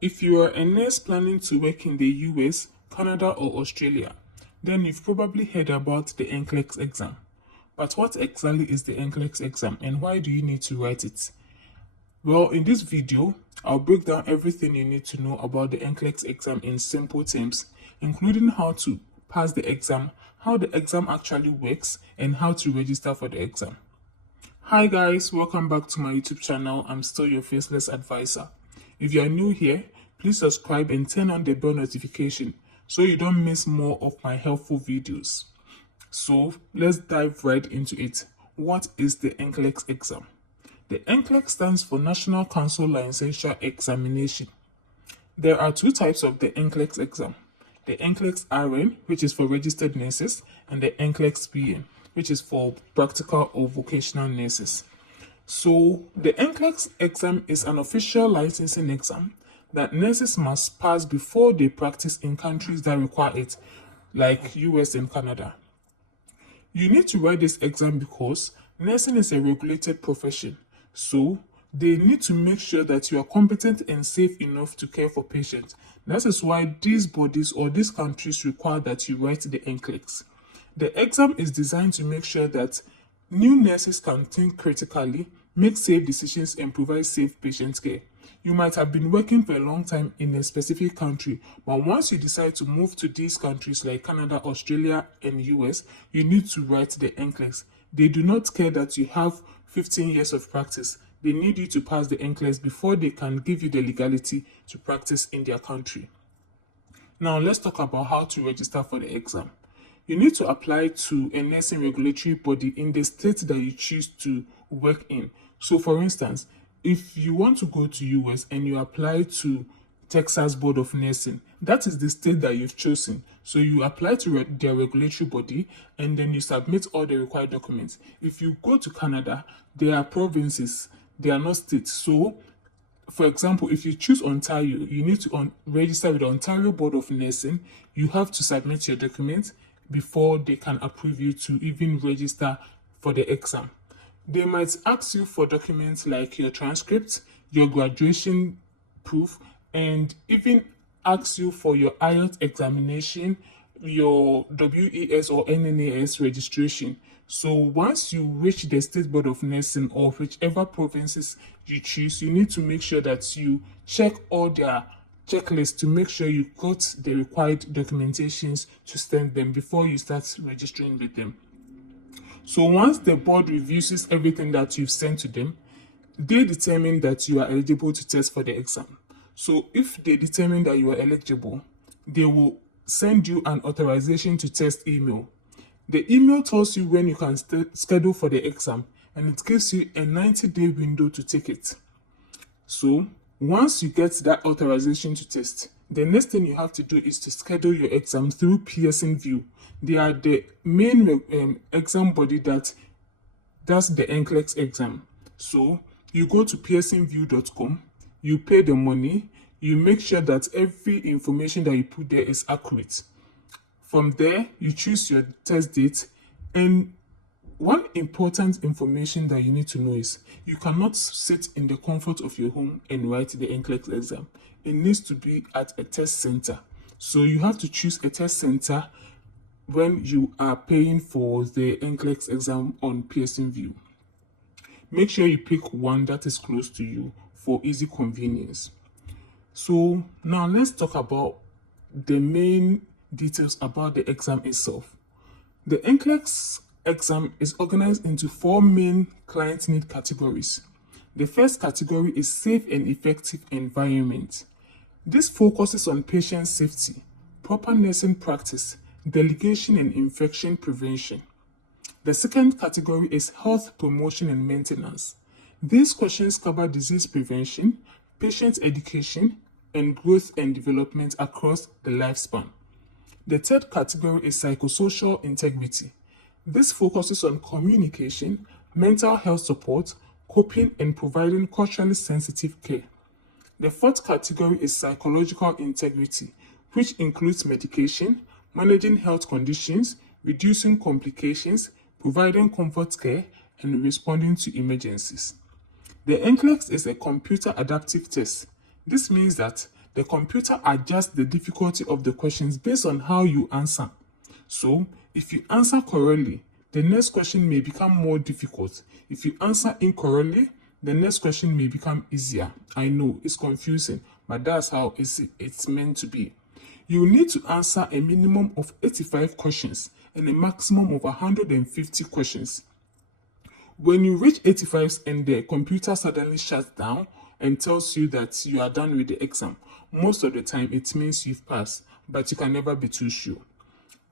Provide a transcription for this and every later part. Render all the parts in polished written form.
If you are a nurse planning to work in the US, Canada, or Australia, then you've probably heard about the NCLEX exam. But what exactly is the NCLEX exam and why do you need to write it? Well, in this video, I'll break down everything you need to know about the NCLEX exam in simple terms, including how to pass the exam, how the exam actually works, and how to register for the exam. Hi guys, welcome back to my YouTube channel. I'm still your faceless advisor. If you are new here, please subscribe and turn on the bell notification so you don't miss more of my helpful videos. So let's dive right into it. What is the NCLEX exam? The NCLEX stands for National Council Licensure Examination. There are two types of the NCLEX exam. The NCLEX-RN, which is for registered nurses, and the NCLEX-PN, which is for practical or vocational nurses. So the NCLEX exam is an official licensing exam that nurses must pass before they practice in countries that require it, like US and Canada. You need to write this exam because nursing is a regulated profession, so they need to make sure that you are competent and safe enough to care for patients. That is why these bodies or these countries require that you write the NCLEX. The exam is designed to make sure that new nurses can think critically, make safe decisions, and provide safe patient care. You might have been working for a long time in a specific country, but once you decide to move to these countries like Canada, Australia, and US, you need to write the NCLEX. They do not care that you have 15 years of practice. They need you to pass the NCLEX before they can give you the legality to practice in their country. Now let's talk about how to register for the exam. You need to apply to a nursing regulatory body in the state that you choose to work in. So for instance, if you want to go to US and you apply to Texas Board of Nursing, that is the state that you've chosen. So you apply to their regulatory body and then you submit all the required documents. If you go to Canada, they are provinces, they are not states. So for example, if you choose Ontario, you need to register with the Ontario Board of Nursing. You have to submit your documents before they can approve you to even register for the exam. They might ask you for documents like your transcript, your graduation proof, and even ask you for your IELTS examination, your WES or NNAS registration. So once you reach the State Board of Nursing or whichever provinces you choose, you need to make sure that you check all their checklists to make sure you got the required documentations to send them before you start registering with them. So once the board reviews everything that you've sent to them, they determine that you are eligible to test for the exam. So if they determine that you are eligible, they will send you an authorization to test email. The email tells you when you can schedule for the exam, and it gives you a 90-day window to take it. So once you get that authorization to test, the next thing you have to do is to schedule your exam through Pearson VUE. They are the main exam body that does the NCLEX exam. So you go to pearsonvue.com, you pay the money, you make sure that every information that you put there is accurate. From there, you choose your test date, and one important information that you need to know is you cannot sit in the comfort of your home and write the NCLEX exam. It needs to be at a test center. So you have to choose a test center when you are paying for the NCLEX exam on Pearson VUE. Make sure you pick one that is close to you for easy convenience. So now let's talk about the main details about the exam itself. The NCLEX exam is organized into four main client need categories. The first category is safe and effective environment. This focuses on patient safety, proper nursing practice, delegation and infection prevention. The second category is health promotion and maintenance. These questions cover disease prevention, patient education, and growth and development across the lifespan. The third category is psychosocial integrity. This focuses on communication, mental health support, coping, and providing culturally sensitive care. The fourth category is psychological integrity, which includes medication, managing health conditions, reducing complications, providing comfort care, and responding to emergencies. The NCLEX is a computer adaptive test. This means that The computer adjusts the difficulty of the questions based on how you answer. So, if you answer correctly, the next question may become more difficult. If you answer incorrectly, the next question may become easier. I know it's confusing, but that's how it's meant to be. You need to answer a minimum of 85 questions and a maximum of 150 questions. When you reach 85 and the computer suddenly shuts down and tells you that you are done with the exam, most of the time it means you've passed, but you can never be too sure.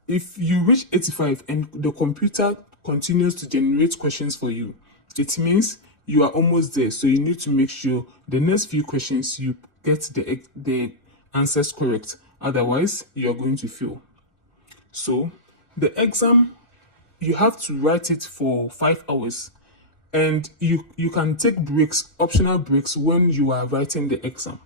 If you reach 85 and the computer continues to generate questions for you, it means you are almost there. So you need to make sure the next few questions you get the answers correct. Otherwise, you are going to fail. So the exam, you have to write it for 5 hours. And you can take breaks, optional breaks, when you are writing the exam.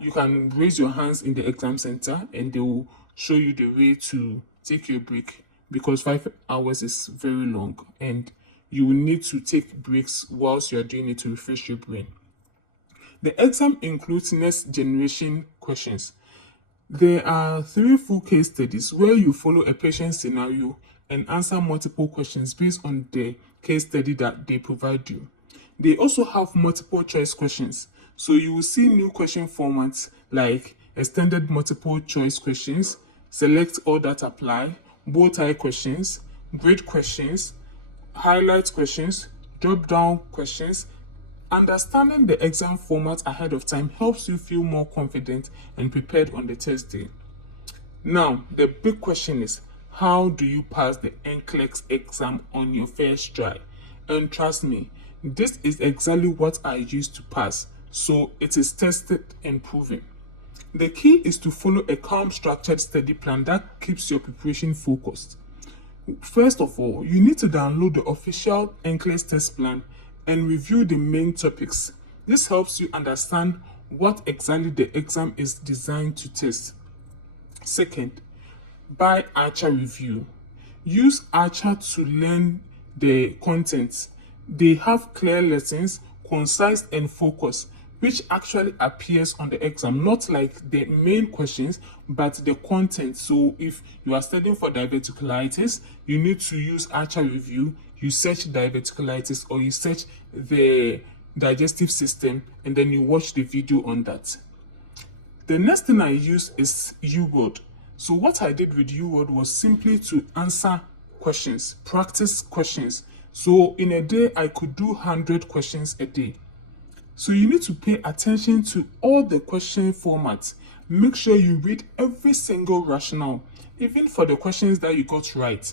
You can raise your hands in the exam center and they will show you the way to take your break, because 5 hours is very long and you will need to take breaks whilst you are doing it to refresh your brain. The exam includes next generation questions. There are 3 full case studies where you follow a patient scenario and answer multiple questions based on the case study that they provide you. They also have multiple choice questions. So you will see new question formats like extended multiple choice questions, select all that apply, bow tie questions, grade questions, highlight questions, drop down questions. Understanding the exam format ahead of time helps you feel more confident and prepared on the test day. Now, the big question is, how do you pass the NCLEX exam on your first try? And trust me, this is exactly what I used to pass, so it is tested and proven. The key is to follow a calm, structured study plan that keeps your preparation focused. First of all, you need to download the official NCLEX test plan and review the main topics. This helps you understand what exactly the exam is designed to test. Second, buy Archer Review. Use Archer to learn the content. They have clear lessons, concise and focused, which actually appears on the exam, not like the main questions, but the content. So if you are studying for diverticulitis, you need to use Archer Review. You search diverticulitis or you search the digestive system and then you watch the video on that. The next thing I use is UWorld. So what I did with UWorld was simply to answer questions, practice questions. So in a day, I could do 100 questions a day. So you need to pay attention to all the question formats. Make sure you read every single rationale, even for the questions that you got right.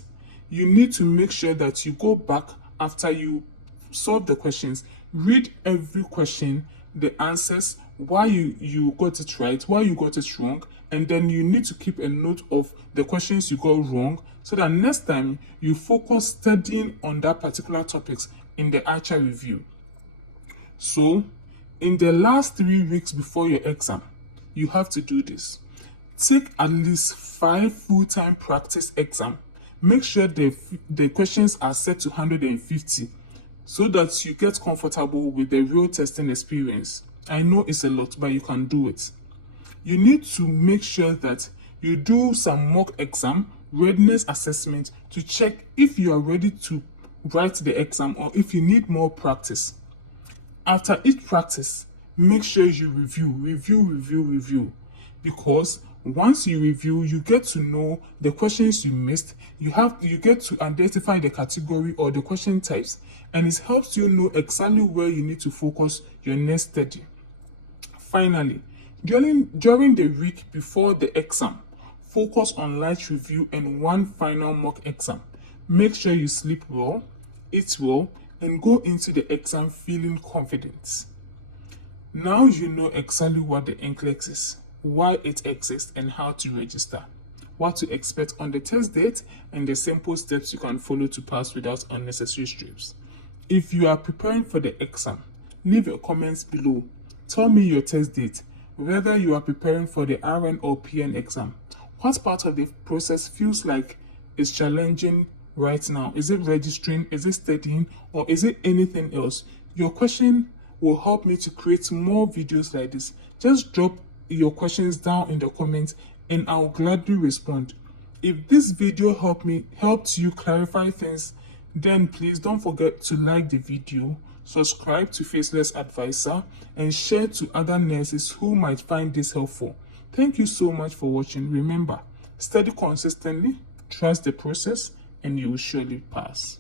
You need to make sure that you go back after you solve the questions, read every question, the answers, why you got it right, why you got it wrong, and then you need to keep a note of the questions you got wrong so that next time you focus studying on that particular topics in the Archer Review. So, in the last 3 weeks before your exam, you have to do this. Take at least 5 full-time practice exams. Make sure the questions are set to 150 so that you get comfortable with the real testing experience. I know it's a lot, but you can do it. You need to make sure that you do some mock exam, readiness assessment to check if you are ready to write the exam or if you need more practice. After each practice, make sure you review, because once you review, you get to know the questions you missed. You get to identify the category or the question types, and it helps you know exactly where you need to focus your next study. Finally, during the week before the exam, focus on light review and one final mock exam. Make sure you sleep well, eat well, and go into the exam feeling confident. Now you know exactly what the NCLEX is, why it exists, and how to register, what to expect on the test date, and the simple steps you can follow to pass without unnecessary stress. If you are preparing for the exam, leave your comments below. Tell me your test date, whether you are preparing for the RN or PN exam. What part of the process feels like is challenging right now? Is it registering? Is it studying? Or is it anything else? Your question will help me to create more videos like this. Just drop your questions down in the comments and I'll gladly respond. If this video helped you clarify things, then please don't forget to like the video, subscribe to Faceless Advisor, and share to other nurses who might find this helpful. Thank you so much for watching. Remember, study consistently, trust the process, and you will surely pass.